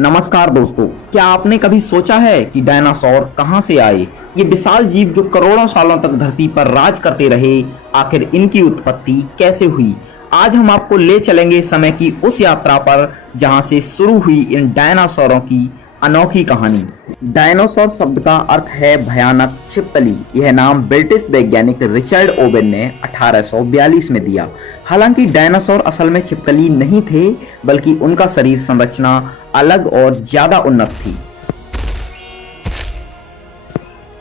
नमस्कार दोस्तों, क्या आपने कभी सोचा है कि डायनासोर कहां से आए? ये विशाल जीव जो करोड़ों सालों तक धरती पर राज करते रहे, आखिर इनकी उत्पत्ति कैसे हुई? आज हम आपको ले चलेंगे समय की उस यात्रा पर जहां से शुरू हुई इन डायनासोरों की अनोखी कहानी। डायनासोर शब्द का अर्थ है भयानक छिपकली। यह नाम ब्रिटिश वैज्ञानिक रिचर्ड ओवेन ने 1842 में दिया। हालांकि डायनासोर असल में छिपकली नहीं थे, बल्कि उनका शरीर संरचना अलग और ज्यादा उन्नत थी।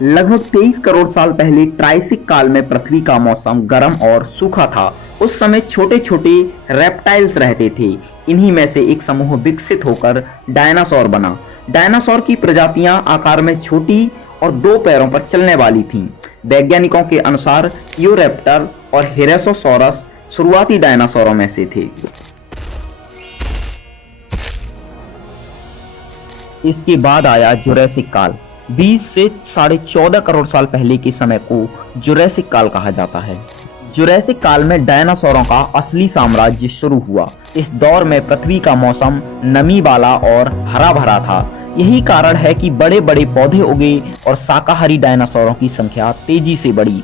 लगभग 23 करोड़ साल पहले ट्राइसिक काल में पृथ्वी का मौसम गर्म और सूखा था। उस समय छोटे छोटे रेप्टाइल्स रहते थे। इन्हीं में से एक समूह विकसित होकर डायनासोर बना। डायनासोर की प्रजातियां आकार में छोटी और दो पैरों पर चलने वाली थीं। वैज्ञानिकों के अनुसार यूरेप्टर और हेरेसोसॉरस शुरुआती डायनासोरों में से थे। इसके बाद आया जुरैसिक काल। 20 से 14.5 करोड़ साल पहले के समय को जुरैसिक काल कहा जाता है। जुरैसिक काल में डायनासोरों का असली साम्राज्य शुरू हुआ। इस दौर में पृथ्वी का मौसम नमी वाला और हरा भरा था। यही कारण है कि बड़े बड़े पौधे उगे और शाकाहारी डायनासोरों की संख्या तेजी से बढ़ी।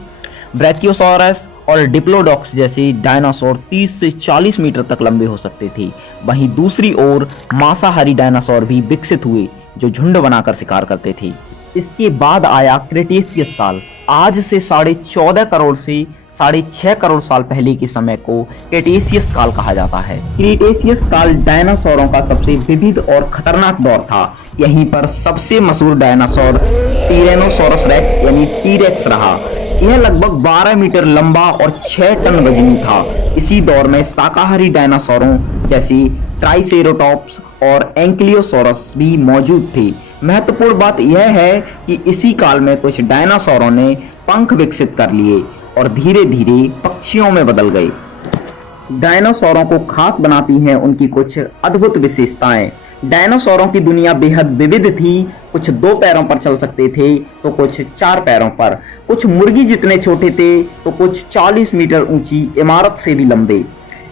ब्रैकियोसॉरस और डिप्लोडॉक्स जैसे डायनासोर 30 से 40 मीटर तक लंबे हो सकते थे। वहीं दूसरी ओर मांसाहारी डायनासोर भी विकसित हुए जो झुंड बनाकर शिकार करते थे। इसके बाद आया क्रेटेशियस काल। आज से 14.5 करोड़ से 6.5 करोड़ साल पहले के समय को क्रेटेशियस काल कहा जाता है। क्रेटेशियस काल डायनासोरों का सबसे विविध और खतरनाक दौर था। यहीं पर सबसे मशहूर डायनासोर टिरेनोसोरस रेक्स यानी टी-रेक्स रहा। यह लगभग 12 मीटर लंबा और 6 टन वजनी था। इसी दौर में शाकाहारी डायनासोरों जैसे ट्राइसेरोटॉप्स और एंकिलोसोरस भी मौजूद थे। महत्वपूर्ण बात यह है कि इसी काल में कुछ डायनासोरों ने पंख विकसित कर लिए और धीरे धीरे पक्षियों में बदल गए। डायनासोरों को खास बनाती हैं उनकी कुछ अद्भुत विशेषताएं। डायनासोरों की दुनिया बेहद विविध थी। कुछ 2 पैरों पर चल सकते थे तो कुछ 4 पैरों पर। कुछ मुर्गी जितने छोटे थे तो कुछ 40 मीटर ऊंची इमारत से भी लंबे।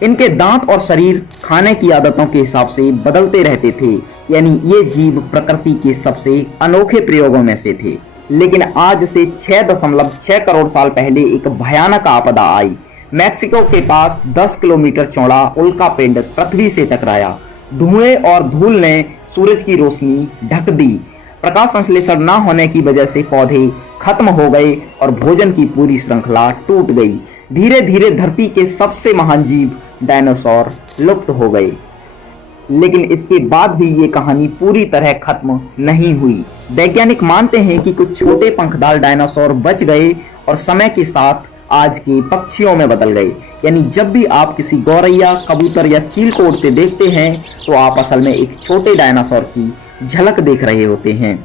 इनके दांत और शरीर खाने की आदतों के हिसाब से बदलते रहते थे। यानी ये जीव प्रकृति के सबसे अनोखे प्रयोगों में से थे। लेकिन आज से 6.6 करोड़ साल पहले एक भयानक आपदा आई। मैक्सिको के पास 10 किलोमीटर चौड़ा उल्का पिंड पृथ्वी से टकराया। धुएं और धूल ने सूरज की रोशनी ढक दी। प्रकाश संश्लेषण न होने की वजह से पौधे खत्म हो गए और भोजन की पूरी श्रृंखला टूट गई। धीरे धीरे धरती के सबसे महान जीव डायनासोर लुप्त हो गए। लेकिन इसके बाद भी ये कहानी पूरी तरह खत्म नहीं हुई। वैज्ञानिक मानते हैं कि कुछ छोटे पंखदार डायनासोर बच गए और समय के साथ आज के पक्षियों में बदल गए। यानी जब भी आप किसी गौरैया, कबूतर या चील को उड़ते देखते हैं तो आप असल में एक छोटे डायनासोर की झलक देख रहे होते हैं।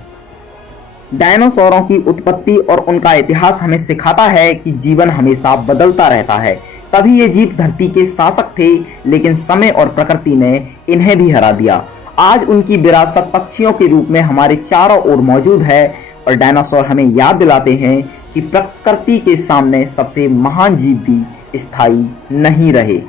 डायनासोरों की उत्पत्ति और उनका इतिहास हमें सिखाता है कि जीवन हमेशा बदलता रहता है। तभी ये जीव धरती के शासक थे, लेकिन समय और प्रकृति ने इन्हें भी हरा दिया। आज उनकी विरासत पक्षियों के रूप में हमारे चारों ओर मौजूद है और डायनासोर हमें याद दिलाते हैं कि प्रकृति के सामने सबसे महान जीव भी स्थायी नहीं रहे।